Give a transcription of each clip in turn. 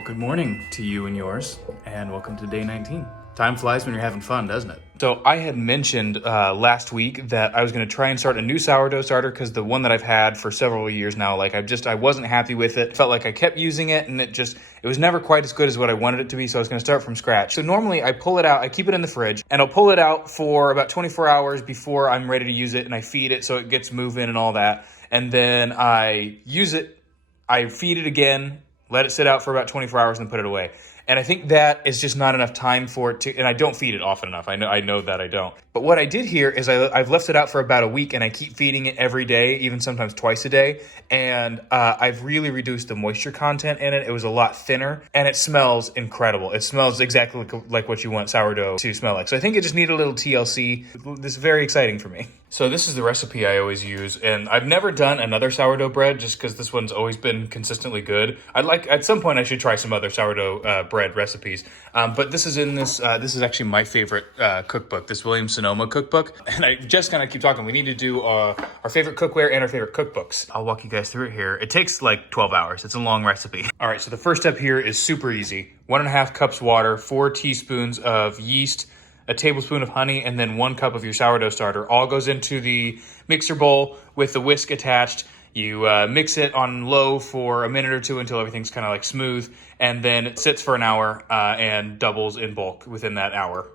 Well, good morning to you and yours, and welcome to day 19. Time flies when you're having fun, doesn't it? So I had mentioned last week that I was going to try and start a new sourdough starter because the one that I've had for several years now, I wasn't happy with it. Felt like I kept using it and it was never quite as good as what I wanted it to be. So I was going to start from scratch. So normally I pull it out, I keep it in the fridge and I'll pull it out for about 24 hours before I'm ready to use it, and I feed it so it gets moving and all that. And then I use it, I feed it again, let it sit out for about 24 hours and put it away. And I think that is just not enough time for it to, and I don't feed it often enough. I know that I don't. But what I did here is I've left it out for about a week and I keep feeding it every day, even sometimes twice a day. And I've really reduced the moisture content in it. It was a lot thinner and it smells incredible. It smells exactly like what you want sourdough to smell like. So I think it just needed a little TLC. This is very exciting for me. So this is the recipe I always use, and I've never done another sourdough bread just because this one's always been consistently good. At some point I should try some other sourdough bread recipes, but this is in this is actually my favorite cookbook, this Williams-Sonoma cookbook. And I just kind of keep talking. We need to do our favorite cookware and our favorite cookbooks. I'll walk you guys through it here. It takes like 12 hours. It's a long recipe. All right, so the first step here is super easy. 1.5 cups water, 4 teaspoons of yeast, a tablespoon of honey, and then 1 cup of your sourdough starter. All goes into the mixer bowl with the whisk attached. You mix it on low for a minute or two until everything's kind of like smooth, and then it sits for an hour and doubles in bulk within that hour.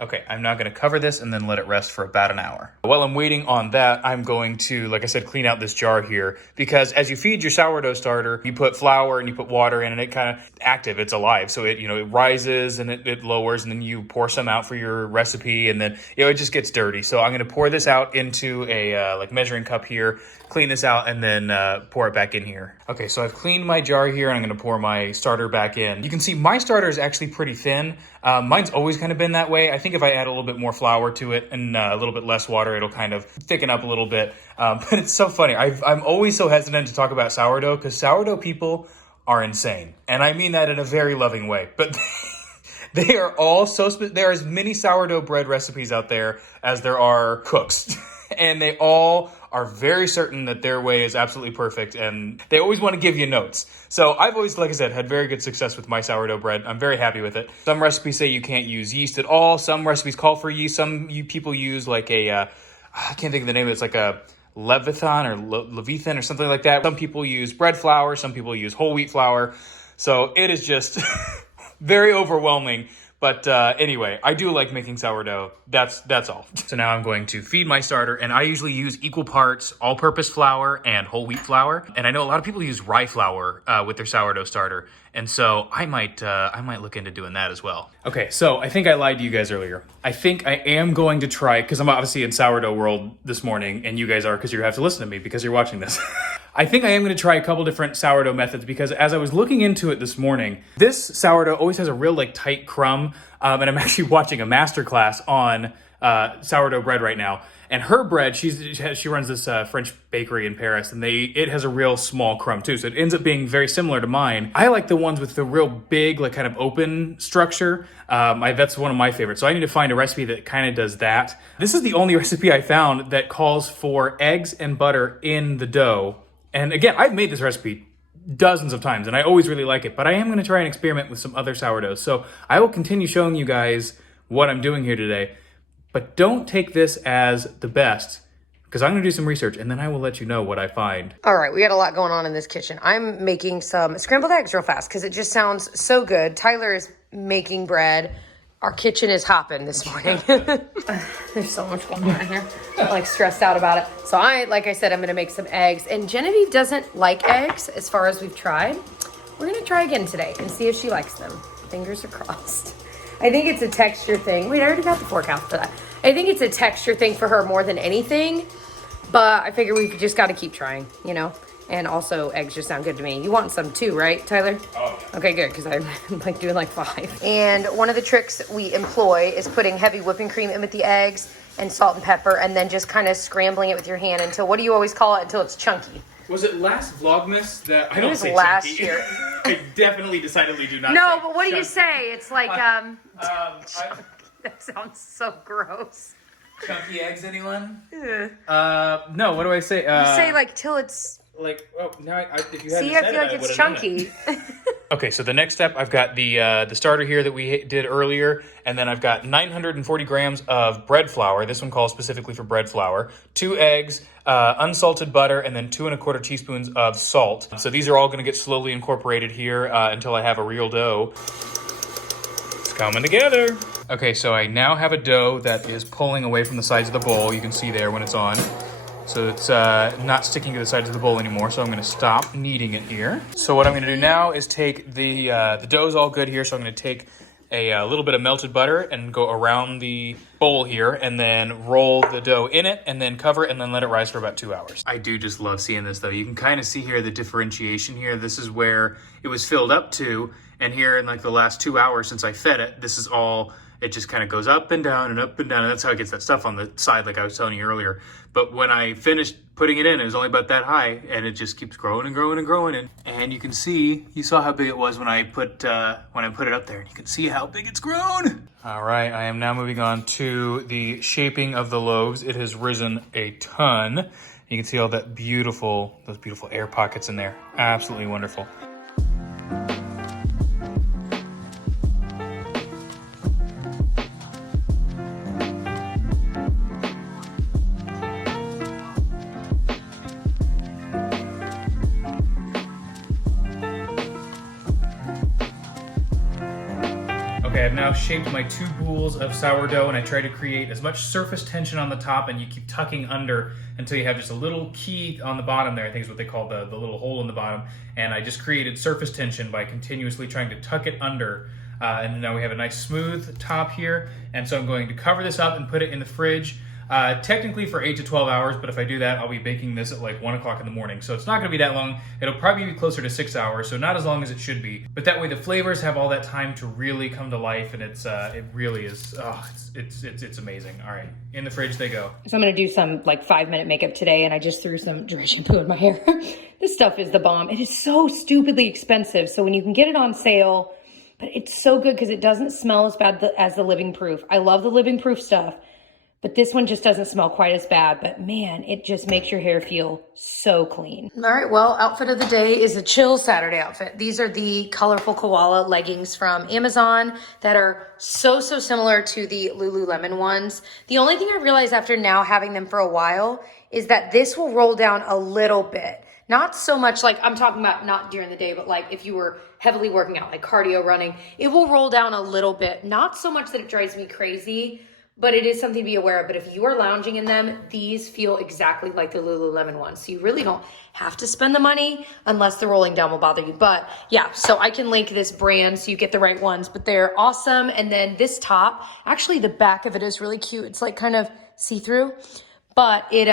Okay, I'm now going to cover this and then let it rest for about an hour. While I'm waiting on that, I'm going to, like I said, clean out this jar here, because as you feed your sourdough starter, you put flour and you put water in, and it kind of active, it's alive. So it rises and it lowers, and then you pour some out for your recipe, and then it just gets dirty. So I'm going to pour this out into a like measuring cup here, clean this out, and then pour it back in here. Okay, so I've cleaned my jar here, and I'm going to pour my starter back in. You can see my starter is actually pretty thin. Mine's always kind of been that way. I think if I add a little bit more flour to it and a little bit less water, it'll kind of thicken up a little bit. But it's so funny. I'm always so hesitant to talk about sourdough because sourdough people are insane. And I mean that in a very loving way. But they are all so there are as many sourdough bread recipes out there as there are cooks. And they all are very certain that their way is absolutely perfect, and they always want to give you notes. So I've always, like I said, had very good success with my sourdough bread. I'm very happy with it. Some recipes say you can't use yeast at all. Some recipes call for yeast. Some people use like I can't think of the name of it. It's like a Leviathan or Leviathan or something like that. Some people use bread flour. Some people use whole wheat flour. So it is just very overwhelming. But anyway, I do like making sourdough. That's all. So now I'm going to feed my starter, and I usually use equal parts all-purpose flour and whole wheat flour. And I know a lot of people use rye flour with their sourdough starter, and so I might look into doing that as well. Okay, so I think I lied to you guys earlier. I think I am going to try, because I'm obviously in sourdough world this morning, and you guys are because you have to listen to me because you're watching this. I think I am going to try a couple different sourdough methods, because as I was looking into it this morning, this sourdough always has a real like tight crumb, and I'm actually watching a masterclass on sourdough bread right now. And her bread, she runs this French bakery in Paris, and it has a real small crumb too, so it ends up being very similar to mine. I like the ones with the real big, like kind of open structure. That's one of my favorites. So I need to find a recipe that kind of does that. This is the only recipe I found that calls for eggs and butter in the dough. And again, I've made this recipe dozens of times, and I always really like it, but I am going to try and experiment with some other sourdoughs. So I will continue showing you guys what I'm doing here today, but don't take this as the best, because I'm going to do some research, and then I will let you know what I find. All right, we got a lot going on in this kitchen. I'm making some scrambled eggs real fast because it just sounds so good. Tyler is making bread. Our kitchen is hopping this morning. There's so much going on here. I'm like stressed out about it. So like I said, I'm gonna make some eggs. And Genevieve doesn't like eggs as far as we've tried. We're gonna try again today and see if she likes them. Fingers are crossed. I think it's a texture thing. Wait, I already got the fork out for that. I think it's a texture thing for her more than anything. But I figure we've just gotta keep trying, And also, eggs just sound good to me. You want some too, right, Tyler? Oh, yeah. Okay, good, because I'm like doing like 5. And one of the tricks we employ is putting heavy whipping cream in with the eggs and salt and pepper, and then just kind of scrambling it with your hand until, what do you always call it? Until it's chunky. Was it last Vlogmas that I don't say last chunky. Year. I definitely decidedly do not. No, say but what do chunky. you say? It's like that sounds so gross. Chunky eggs, anyone? No. What do I say? You say like till it's like, oh, now if you hadn't See, said I feel like it, it's chunky. Okay, so the next step, I've got the starter here that we did earlier, and then I've got 940 grams of bread flour. This one calls specifically for bread flour. 2 eggs, unsalted butter, and then 2 1/4 teaspoons of salt. So these are all going to get slowly incorporated here until I have a real dough. It's coming together. Okay, so I now have a dough that is pulling away from the sides of the bowl. You can see there when it's on. So it's not sticking to the sides of the bowl anymore, so I'm going to stop kneading it here. So what I'm going to do now is take the dough's all good here, so I'm going to take a little bit of melted butter and go around the bowl here and then roll the dough in it and then cover it and then let it rise for about 2 hours. I do just love seeing this though. You can kind of see here the differentiation here. This is where it was filled up to, and here in like the last 2 hours since I fed it, this is all, it just kind of goes up and down and up and down, and that's how it gets that stuff on the side like I was telling you earlier. But when I finished putting it in, it was only about that high, and it just keeps growing and growing and growing. And you can see, you saw how big it was when I put it up there, and you can see how big it's grown. All right, I am now moving on to the shaping of the loaves. It has risen a ton. You can see all that those beautiful air pockets in there. Absolutely wonderful. Okay, I've now shaped my 2 boules of sourdough, and I try to create as much surface tension on the top, and you keep tucking under until you have just a little key on the bottom there. I think is what they call the little hole in the bottom. And I just created surface tension by continuously trying to tuck it under. And now we have a nice smooth top here. And so I'm going to cover this up and put it in the fridge. Technically for 8 to 12 hours, but if I do that, I'll be baking this at like 1 o'clock in the morning. So it's not gonna be that long. It'll probably be closer to 6 hours, so not as long as it should be. But that way the flavors have all that time to really come to life, and it really is, it's amazing. All right, in the fridge they go. So I'm gonna do some like 5-minute makeup today, and I just threw some dry shampoo in my hair. This stuff is the bomb. It is so stupidly expensive, so when you can get it on sale, but it's so good because it doesn't smell as bad as the Living Proof. I love the Living Proof stuff. But this one just doesn't smell quite as bad. But man, it just makes your hair feel so clean. All right, well, outfit of the day is a chill Saturday outfit. These are the colorful koala leggings from Amazon that are so similar to the Lululemon ones. The only thing I realized after now having them for a while is that this will roll down a little bit. Not so much like, I'm talking about not during the day, but like if you were heavily working out, like cardio running, it will roll down a little bit. Not so much that it drives me crazy, but it is something to be aware of. But if you are lounging in them, these feel exactly like the Lululemon ones. So you really don't have to spend the money unless the rolling down will bother you. But yeah, so I can link this brand so you get the right ones, but they're awesome. And then this top, actually the back of it is really cute. It's like kind of see-through, but it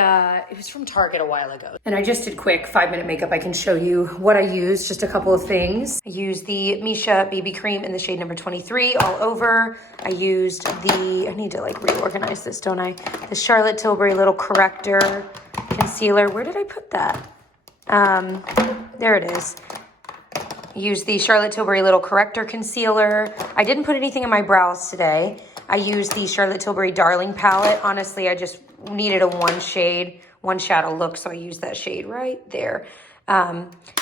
was from Target a while ago. And I just did quick 5-minute makeup. I can show you what I used, just a couple of things. I used the Misha BB cream in the shade number 23 all over. I used I need to like reorganize this, don't I? The Charlotte Tilbury Little Corrector Concealer. Where did I put that? There it is. Use the Charlotte Tilbury Little Corrector Concealer. I didn't put anything in my brows today. I used the Charlotte Tilbury Darling palette. Honestly, I just needed a one shadow look, so I used that shade right there.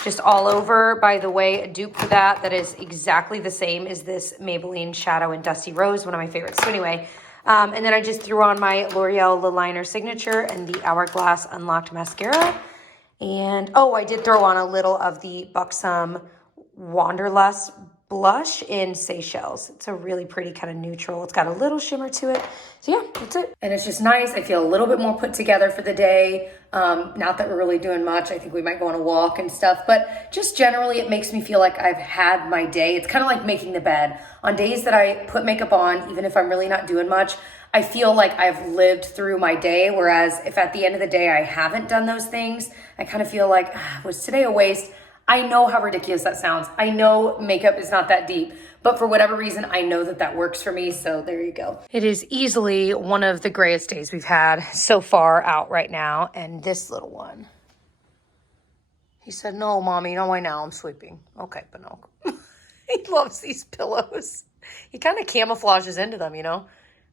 Just all over. By the way, a dupe for that is exactly the same as this Maybelline Shadow in Dusty Rose, one of my favorites. So anyway, and then I just threw on my L'Oreal Le Liner Signature and the Hourglass Unlocked Mascara. And, oh, I did throw on a little of the Buxom Wanderlust blush in Seychelles. It's a really pretty kind of neutral. It's got a little shimmer to it. So yeah, that's it. And it's just nice. I feel a little bit more put together for the day. Not that we're really doing much. I think we might go on a walk and stuff, but just generally it makes me feel like I've had my day. It's kind of like making the bed. On days that I put makeup on, even if I'm really not doing much, I feel like I've lived through my day. Whereas if at the end of the day I haven't done those things, I kind of feel like, was today a waste? I know how ridiculous that sounds. I know makeup is not that deep, but for whatever reason, I know that works for me. So there you go. It is easily one of the grayest days we've had so far out right now. And this little one, he said, no, mommy, no, now I'm sleeping. Okay, Pinocchio. He loves these pillows. He kind of camouflages into them, you know?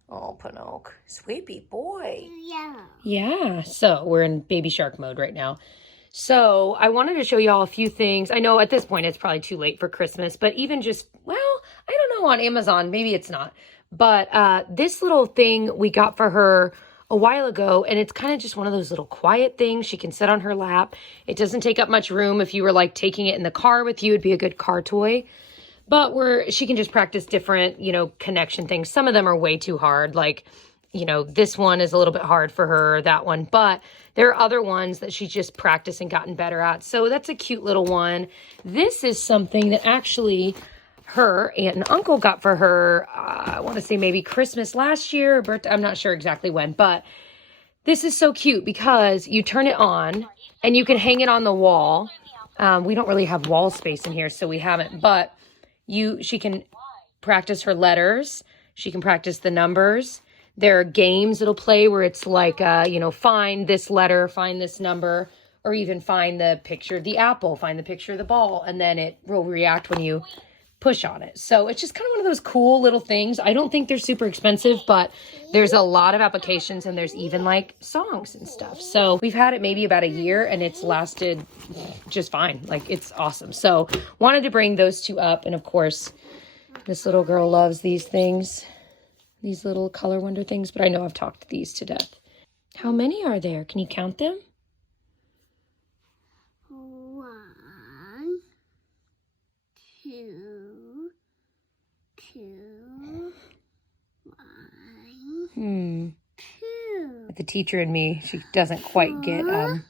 Oh, Pinocchio, sleepy boy. Yeah. Yeah, so we're in baby shark mode right now. So I wanted to show y'all a few things. I know at this point it's probably too late for Christmas, but even just, well, I don't know, on Amazon, maybe it's not. But this little thing we got for her a while ago, and it's kind of just one of those little quiet things she can sit on her lap. It doesn't take up much room. If you were like taking it in the car with you, it'd be a good car toy. But she can just practice different, connection things. Some of them are way too hard, like, this one is a little bit hard for her, that one. But there are other ones that she's just practiced and gotten better at. So that's a cute little one. This is something that actually her aunt and uncle got for her, I want to say maybe Christmas last year, or birthday, I'm not sure exactly when. But this is so cute because you turn it on and you can hang it on the wall. We don't really have wall space in here, so we haven't. But she can practice her letters. She can practice the numbers. There are games it'll play where it's like, find this letter, find this number, or even find the picture of the apple, find the picture of the ball, and then it will react when you push on it. So it's just kind of one of those cool little things. I don't think they're super expensive, but there's a lot of applications, and there's even like songs and stuff. So we've had it maybe about a year, and it's lasted just fine. Like, it's awesome. So wanted to bring those two up. And of course, this little girl loves these things. These little color wonder things, but I know I've talked these to death. How many are there? Can you count them? 1, 2, 1, 2. The teacher in me, she doesn't quite get, 5.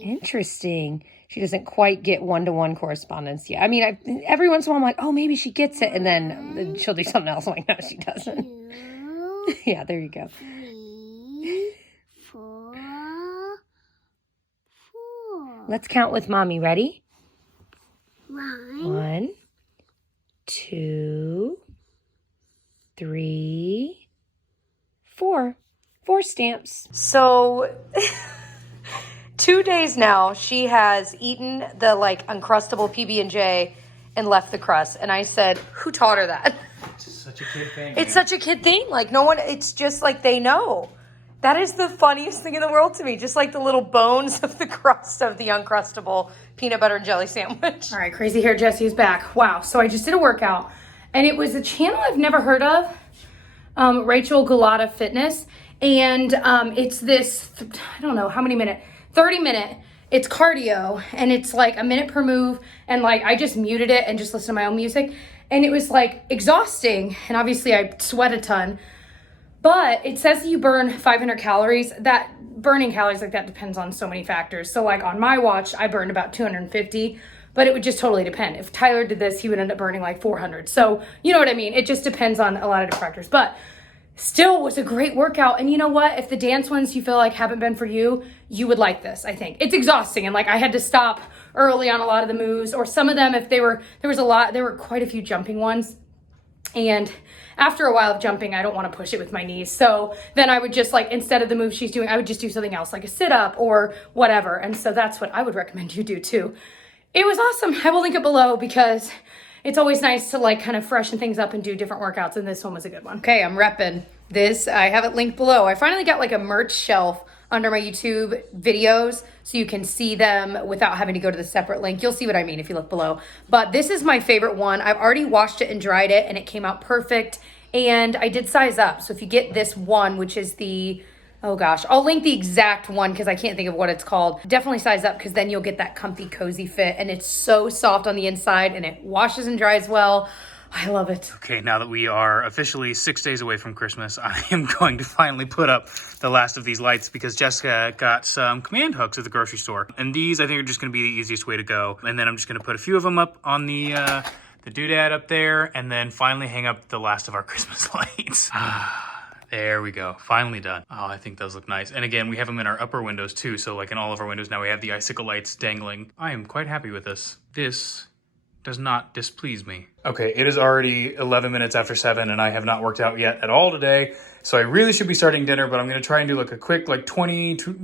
Interesting. She doesn't quite get one-to-one correspondence yet. I mean, every once in a while I'm like, oh, maybe she gets it. And then she'll do something else. I'm like, no, she doesn't. 2, Yeah, there you go. 3, 4, 4. Let's count with Mommy. Ready? 1, 1, 2, 3, 4. 4 stamps. So 2 days now, she has eaten the Uncrustable PB&J and left the crust. And I said, who taught her that? It's just such a kid thing. It's such a kid thing. Like, no one, it's just like they know. That is the funniest thing in the world to me. Just like the little bones of the crust of the Uncrustable peanut butter and jelly sandwich. All right, Crazy Hair Jessie is back. Wow. So I just did a workout, and it was a channel I've never heard of, Rachel Gulata Fitness. And it's this, I don't know how many minutes, 30-minute. It's cardio, and it's like a minute per move. And I just muted it and just listened to my own music. And it was exhausting. And obviously I sweat a ton. But it says that you burn 500 calories. That burning calories that depends on so many factors. So on my watch, I burned about 250, but it would just totally depend. If Tyler did this, he would end up burning 400. So you know what I mean? It just depends on a lot of different factors. But still was a great workout. And you know what? If the dance ones you feel like haven't been for you, you would like this, I think. It's exhausting. And I had to stop early on a lot of the moves, or some of them, if there were quite a few jumping ones. And after a while of jumping, I don't want to push it with my knees. So then I would just instead of the move she's doing, I would just do something else, like a sit up or whatever. And so that's what I would recommend you do too. It was awesome. I will link it below because it's always nice to kind of freshen things up and do different workouts. And this one was a good one. Okay, I'm repping this. I have it linked below. I finally got a merch shelf under my YouTube videos so you can see them without having to go to the separate link. You'll see what I mean if you look below. But this is my favorite one. I've already washed it and dried it, and it came out perfect. And I did size up. So if you get this one, which is the, oh gosh, I'll link the exact one because I can't think of what it's called. Definitely size up because then you'll get that comfy, cozy fit. And it's so soft on the inside, and it washes and dries well. I love it. Okay, now that we are officially 6 days away from Christmas, I am going to finally put up the last of these lights because Jessica got some command hooks at the grocery store. And these, I think, are just going to be the easiest way to go. And then I'm just going to put a few of them up on the doodad up there, and then finally hang up the last of our Christmas lights. There we go. Finally done. Oh, I think those look nice. And again, we have them in our upper windows too. So in all of our windows now, we have the icicle lights dangling. I am quite happy with this. This does not displease me. Okay, it is already 11 minutes after 7 and I have not worked out yet at all today. So I really should be starting dinner, but I'm going to try and do a quick 20 to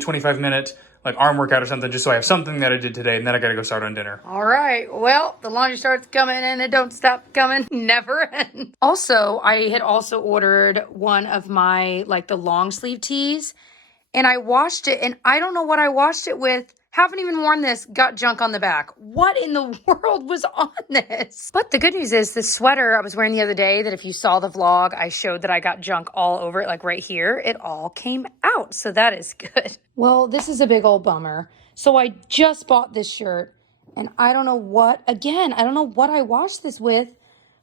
25 minute arm workout or something, just so I have something that I did today, and then I got to go start on dinner. All right. Well, the laundry starts coming and it don't stop coming. Never ends. Also, I had also ordered one of my the long sleeve tees. and I washed it, and I don't know what I washed it with. Haven't even worn this, got junk on the back. What in the world was on this? But the good news is the sweater I was wearing the other day, that if you saw the vlog, I showed that I got junk all over it, like right here. It all came out, so that is good. Well, this is a big old bummer. So I just bought this shirt, and I don't know what, again, I don't know what I washed this with,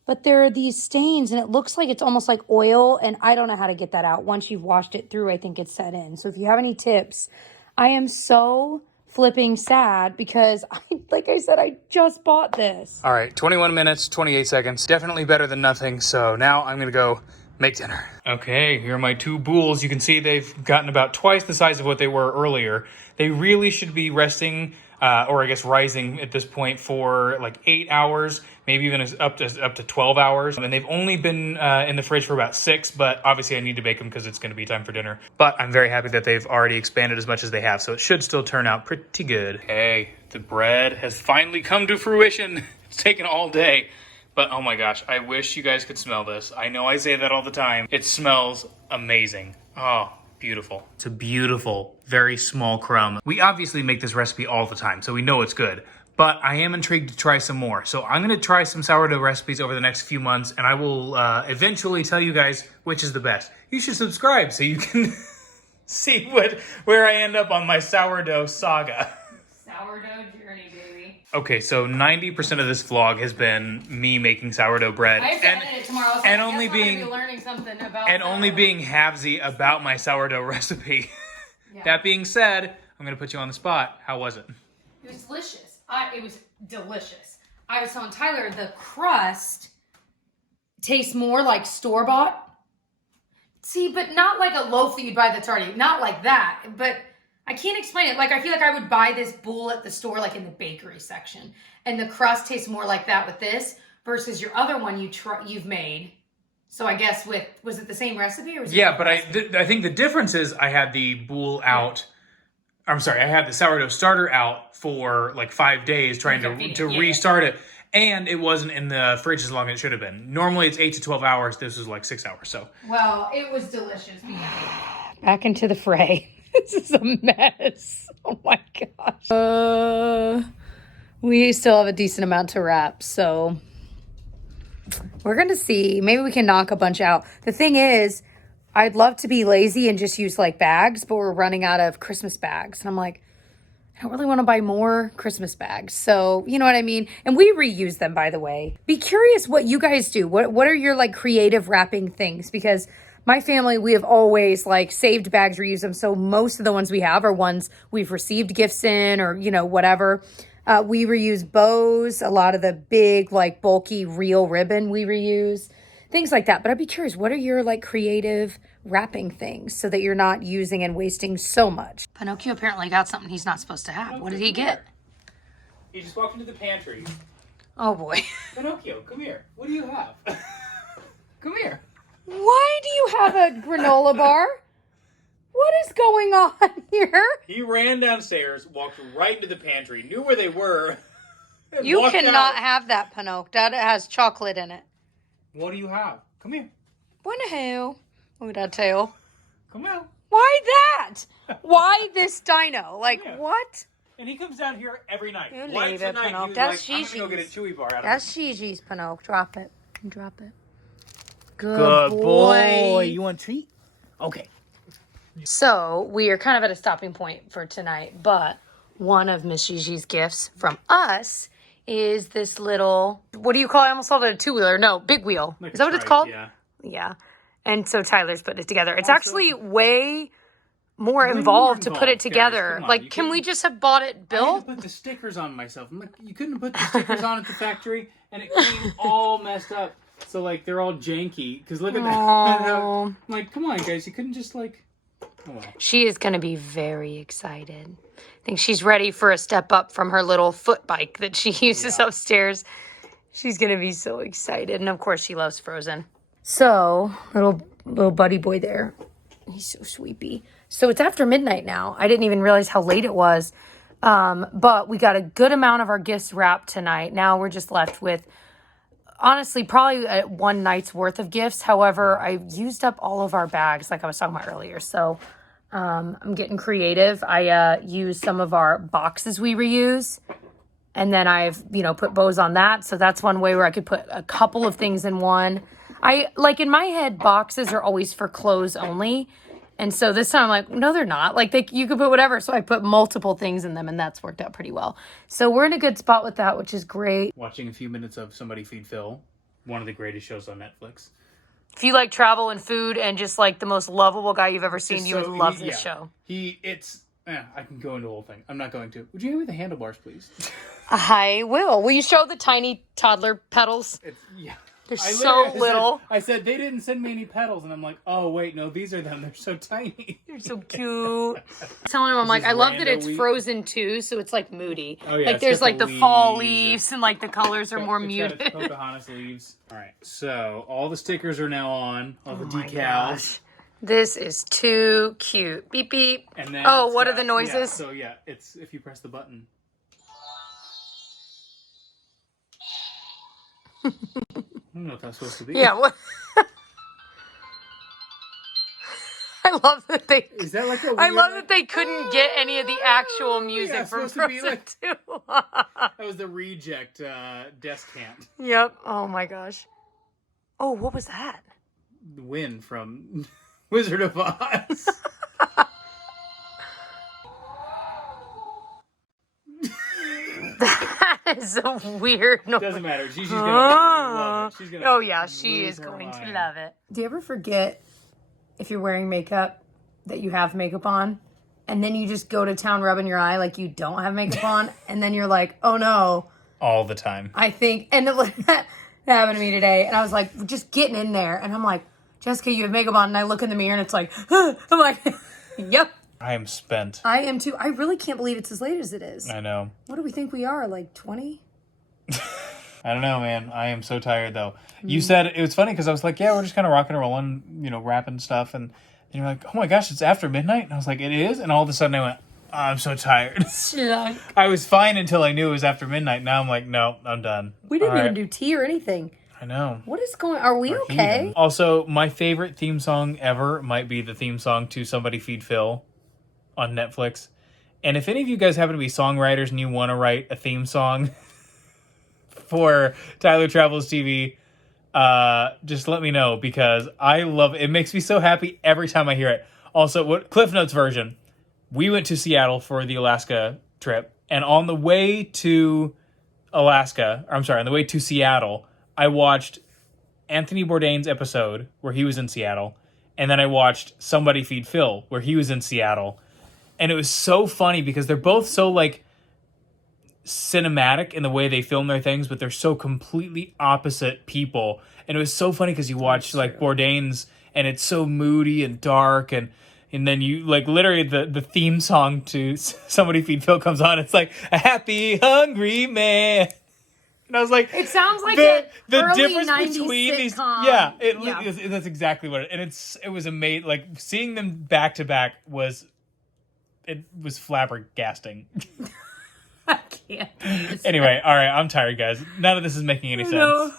but there are these stains, and it looks like it's almost like oil, and I don't know how to get that out. Once you've washed it through, I think it's set in. So if you have any tips, I am so flipping sad because like I said, I just bought this. All right, 21 minutes, 28 seconds. Definitely better than nothing. So now I'm gonna go make dinner. Okay, here are my 2 boules. You can see they've gotten about twice the size of what they were earlier. They really should be resting, or I guess rising at this point for like 8 hours, maybe even up to 12 hours. And they've only been in the fridge for about 6, but obviously I need to bake them because it's going to be time for dinner. But I'm very happy that they've already expanded as much as they have, so it should still turn out pretty good. Hey, the bread has finally come to fruition. It's taken all day. But oh my gosh, I wish you guys could smell this. I know I say that all the time. It smells amazing. Oh, beautiful. It's a beautiful, very small crumb. We obviously make this recipe all the time, so we know it's good. But I am intrigued to try some more. So I'm gonna try some sourdough recipes over the next few months, and I will eventually tell you guys which is the best. You should subscribe so you can see where I end up on my sourdough saga. Sourdough journey, baby. Okay, so 90% of this vlog has been me making sourdough bread. I have to edit it tomorrow, so and I only guess I'm gonna being be learning something about and only being halvesy about my sourdough recipe. Yeah. That being said, I'm gonna put you on the spot. How was it? It was delicious. It was delicious. I was telling Tyler the crust tastes more like store-bought. See, but not like a loaf that you'd buy that's already, not like that. But I can't explain it. Like, I feel like I would buy this bowl at the store, like in the bakery section. And the crust tastes more like that with this versus your other one you've made. So I guess was it the same recipe? Or was it But I think the difference is I had the boule out. I'm sorry, I had the sourdough starter out for like 5 days trying to restart it. And it wasn't in the fridge as long as it should have been. Normally it's 8 to 12 hours. This was like 6 hours, so. Well, it was delicious. Back into the fray. This is a mess. Oh my gosh. We still have a decent amount to wrap, so we're going to see. Maybe we can knock a bunch out. The thing is, I'd love to be lazy and just use like bags, but we're running out of Christmas bags. And I'm like, I don't really want to buy more Christmas bags. So, you know what I mean? And we reuse them, by the way. Be curious what you guys do. What are your like creative wrapping things? Because my family, we have always like saved bags, reused them. So most of the ones we have are ones we've received gifts in or, you know, whatever. We reuse bows, a lot of the big like bulky real ribbon we reuse. Things like that. But I'd be curious, what are your like creative wrapping things so that you're not using and wasting so much? Pinocchio apparently got something he's not supposed to have. What did he get? He just walked into the pantry. Oh boy. Pinocchio, come here. What do you have? Come here. Why do you have a granola bar? What is going on here? He ran downstairs, walked right into the pantry, knew where they were. You cannot have that, Pinocchio. That has chocolate in it. What do you have? Come here. What the hell? Look at that tail. Come out. Why that? Why this dino? Like, Yeah. What? And he comes down here every night. You Why leave it, tonight Pinocchio. he was That's like, I'm gonna go get a Gigi's. Chewy bar out of That's it. Gigi's, Pinocchio. Drop it. Drop it. Good boy. You want a treat? Okay. So, we are kind of at a stopping point for tonight, but one of Miss Gigi's gifts from us is this little, what do you call it? I almost called it a two-wheeler. No, big wheel. Like is that what it's called? Yeah. Yeah. And so Tyler's put it together. It's actually way more involved to put it together. Guys, like, can we just have bought it I had built? to put the stickers on myself. I'm like, you couldn't put the stickers on at the factory, and it came all messed up. So like they're all janky. Because look at that. Aww. I'm like, come on, guys, you couldn't just like. Oh well. She is going to be very excited. I think she's ready for a step up from her little foot bike that she uses upstairs. She's going to be so excited. And of course, she loves Frozen. So, little buddy boy there. He's so sweepy. So it's after midnight now. I didn't even realize how late it was. But we got a good amount of our gifts wrapped tonight. Now we're just left with, honestly, probably one night's worth of gifts. However, I used up all of our bags like I was talking about earlier. So I'm getting creative. I use some of our boxes we reuse. And then I've, put bows on that. So that's one way where I could put a couple of things in one. In my head, boxes are always for clothes only. And so this time I'm like, no, they're not. You could put whatever. So I put multiple things in them, and that's worked out pretty well. So we're in a good spot with that, which is great. Watching a few minutes of Somebody Feed Phil, one of the greatest shows on Netflix. If you like travel and food and just like the most lovable guy you've ever seen, you would love this show. I can go into the whole thing. I'm not going to. Would you hand me the handlebars, please? I will. Will you show the tiny toddler pedals? They're so little. I said they didn't send me any pedals, and I'm like, oh wait, no, these are them. They're so tiny. They're so cute. Telling him, I'm like, I love that it's frozen too, so it's like moody. Oh yeah, there's the fall leaves and the colors are more muted. It's Pocahontas leaves. All right, so all the stickers are now on. All the decals. Gosh. This is too cute. Beep beep. And then what are the noises? It's if you press the button. I don't know what that's supposed to be. Yeah, what? I love that they. Is that like a weird, I love that they couldn't get any of the actual music from Frozen 2. That was the reject descant. Yep. Oh my gosh. Oh, what was that? The wind from Wizard of Oz. That is a weird noise. Doesn't matter. She's gonna love it. She's gonna. Oh yeah, she is going to love it. Do you ever forget if you're wearing makeup that you have makeup on, and then you just go to town rubbing your eye like you don't have makeup on, and then you're like, oh no. All the time. I think, and that happened to me today, and I was like, just getting in there, and I'm like, Jessica, you have makeup on, and I look in the mirror, and it's like, I'm like, yep. I am spent. I am too. I really can't believe it's as late as it is. I know. What do we think we are, like 20? I don't know, man. I am so tired, though. You said, it was funny, because I was like, yeah, we're just kind of rocking and rolling, wrapping stuff, and you're like, oh my gosh, it's after midnight? And I was like, it is? And all of a sudden I went, oh, I'm so tired. I was fine until I knew it was after midnight. Now I'm like, no, I'm done. We didn't even do tea or anything. I know. What is going on? Are we okay? Heathen. Also, my favorite theme song ever might be the theme song to Somebody Feed Phil on Netflix. And if any of you guys happen to be songwriters and you want to write a theme song for Tyler Travels TV, just let me know, because I love it. It makes me so happy every time I hear it. Also, Cliff Notes version. We went to Seattle for the Alaska trip, and on the way to on the way to Seattle, I watched Anthony Bourdain's episode where he was in Seattle, and then I watched Somebody Feed Phil where he was in Seattle. And it was so funny because they're both so cinematic in the way they film their things, but they're so completely opposite people. And it was so funny because you watch Bourdain's, and it's so moody and dark, and then you literally the theme song to Somebody Feed Phil comes on. It's like a happy hungry man. And I was like, it sounds like the early difference 90s between these. sitcom. Yeah, that's exactly what it was amazing. Seeing them back to back was flabbergasting. I can't. Anyway, all right, I'm tired, guys. None of this is making any sense. No.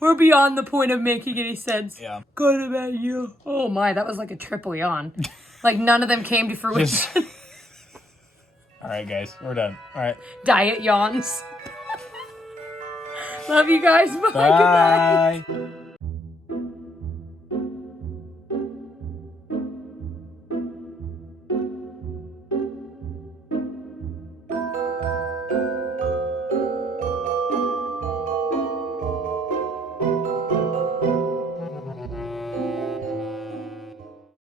We're beyond the point of making any sense. Yeah. Good about you. Oh my, that was like a triple yawn. None of them came to fruition. All right, guys, we're done. All right. Diet yawns. Love you guys. Bye. Good night.